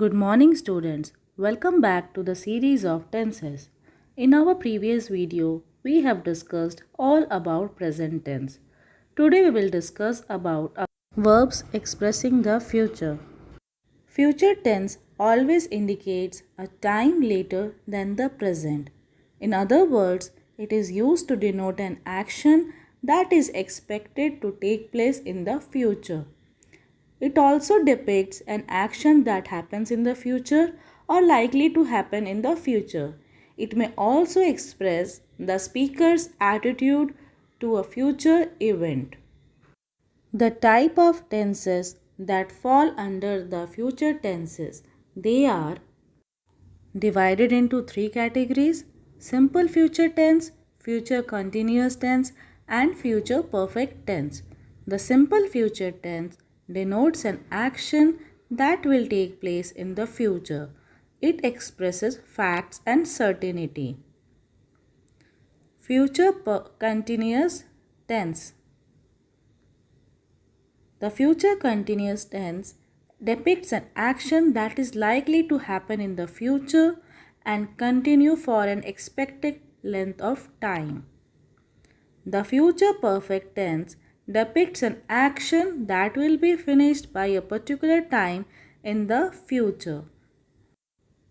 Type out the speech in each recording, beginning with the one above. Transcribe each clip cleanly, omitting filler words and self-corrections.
Good morning, students. Welcome back to the series of tenses. In our previous video, we have discussed all about present tense. Today we will discuss about verbs expressing the future. Future tense always indicates a time later than the present. In other words, it is used to denote an action that is expected to take place in the future. It also depicts an action that happens in the future or likely to happen in the future. It may also express the speaker's attitude to a future event. The type of tenses that fall under the future tenses, they are divided into three categories: simple future tense, future continuous tense, and future perfect tense. The simple future tense denotes an action that will take place in the future. It expresses facts and certainty. Future continuous tense. The future continuous tense depicts an action that is likely to happen in the future and continue for an expected length of time. The future perfect tense depicts an action that will be finished by a particular time in the future.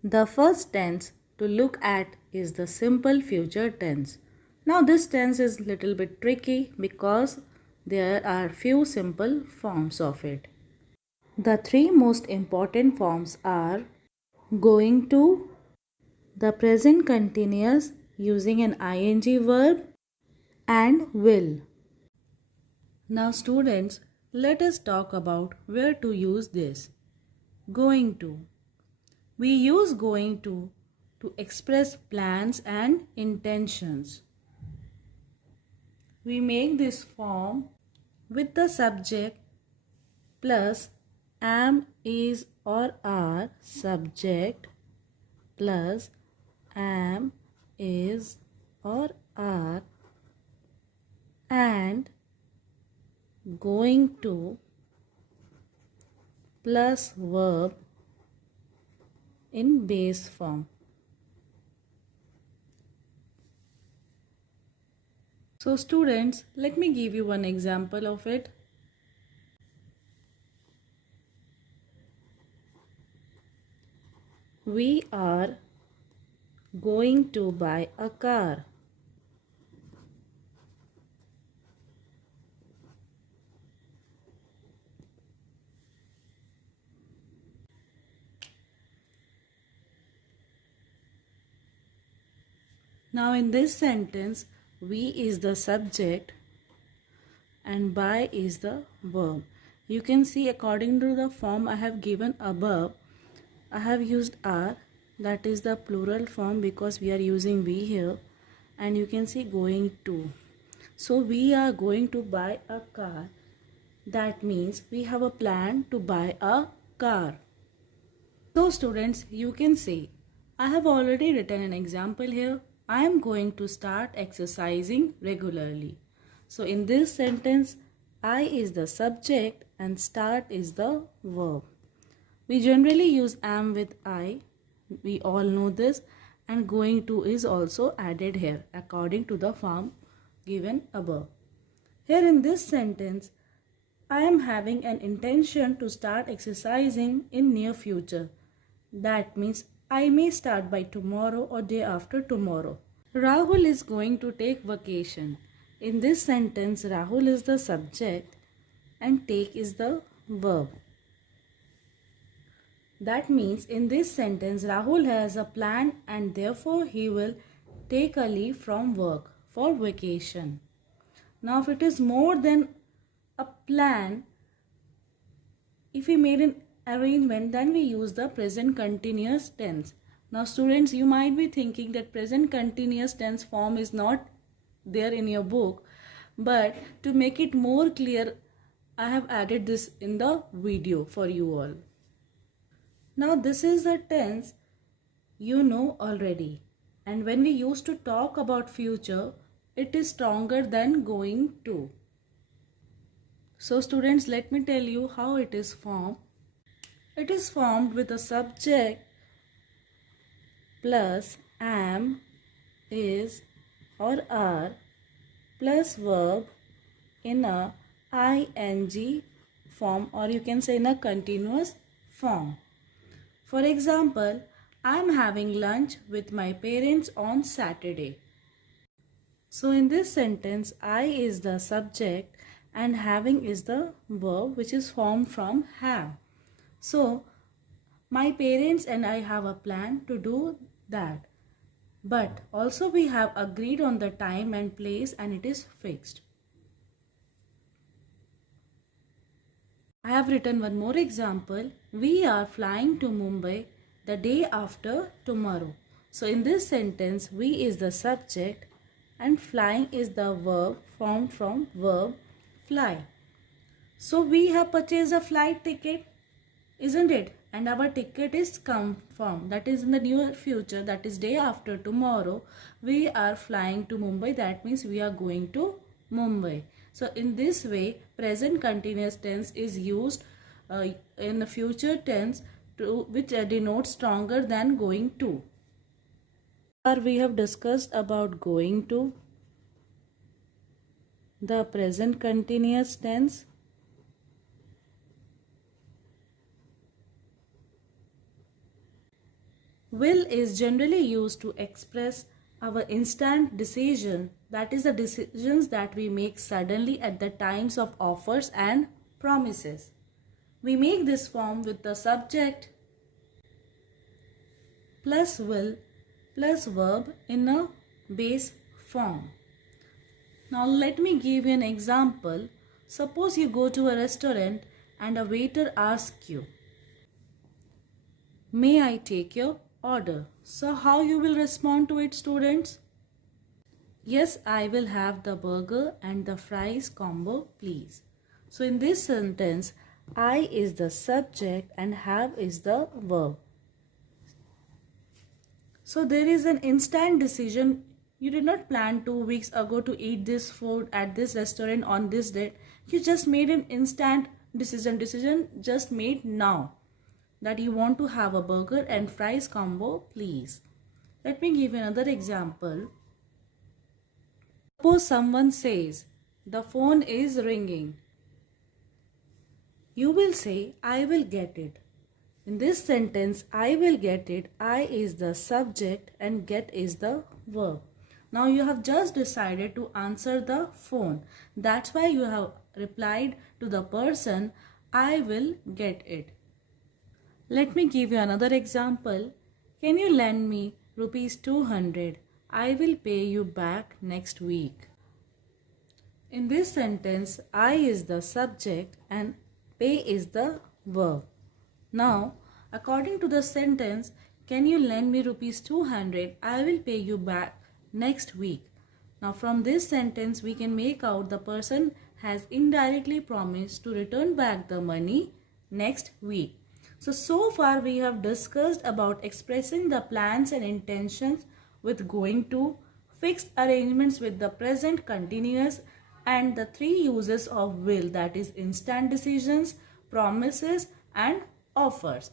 The first tense to look at is the simple future tense. Now this tense is little bit tricky because there are few simple forms of it. The three most important forms are going to, the present continuous using an ing verb, and will. Now students, let us talk about where to use this. Going to. We use going to express plans and intentions. We make this form with the subject plus am, is or are, subject plus am, is or are, and going to plus verb in base form. So students, let me give you one example of it. We are going to buy a car. Now in this sentence, we is the subject and buy is the verb. You can see according to the form I have given above, I have used are, that is the plural form because we are using we here, and you can see going to. So we are going to buy a car. That means we have a plan to buy a car. So students, you can say, I have already written an example here. I am going to start exercising regularly. So in this sentence, I is the subject and start is the verb. We generally use am with I. We all know this, and going to is also added here according to the form given above. Here in this sentence, I am having an intention to start exercising in near future. That means I may start by tomorrow or day after tomorrow. Rahul is going to take vacation. In this sentence, Rahul is the subject and take is the verb. That means in this sentence, Rahul has a plan and therefore he will take a leave from work for vacation. Now if it is more than a plan, if we made an arrangement, then we use the present continuous tense. Now students, you might be thinking that present continuous tense form is not there in your book, but to make it more clear, I have added this in the video for you all. Now this is a tense you know already, and when we used to talk about future, it is stronger than going to. So students, let me tell you how it is formed. It is formed with a subject plus am, is or are plus verb in a ing form, or you can say in a continuous form. For example, I am having lunch with my parents on Saturday. So in this sentence, I is the subject and having is the verb which is formed from have. So my parents and I have a plan to do that. But also we have agreed on the time and place and it is fixed. I have written one more example. We are flying to Mumbai the day after tomorrow. So in this sentence, we is the subject and flying is the verb formed from verb fly. So we have purchased a flight ticket, isn't it? And our ticket is confirmed. That is in the near future, that is day after tomorrow. We are flying to Mumbai. That means we are going to Mumbai. So in this way, present continuous tense is used in the future tense which denotes stronger than going to. We have discussed about going to, the present continuous tense, will is generally used to express our instant decision, that is the decisions that we make suddenly at the times of offers and promises. We make this form with the subject plus will plus verb in a base form. Now let me give you an example. Suppose you go to a restaurant and a waiter asks you, "May I take your order?" So how you will respond to it, students? Yes, I will have the burger and the fries combo, please. So in this sentence, I is the subject and have is the verb. So there is an instant decision. You did not plan 2 weeks ago to eat this food at this restaurant on this date. You just made an instant decision just made now, that you want to have a burger and fries combo, please. Let me give you another example. Suppose someone says, "The phone is ringing." You will say, "I will get it." In this sentence, "I will get it," I is the subject and get is the verb. Now you have just decided to answer the phone. That's why you have replied to the person, "I will get it." Let me give you another example. Can you lend me ₹200? I will pay you back next week. In this sentence, I is the subject and pay is the verb. Now, according to the sentence, "Can you lend me ₹200? I will pay you back next week." Now, from this sentence, we can make out the person has indirectly promised to return back the money next week. So far we have discussed about expressing the plans and intentions with going to, fixed arrangements with the present continuous, and the 3 uses of will, that is instant decisions, promises and offers.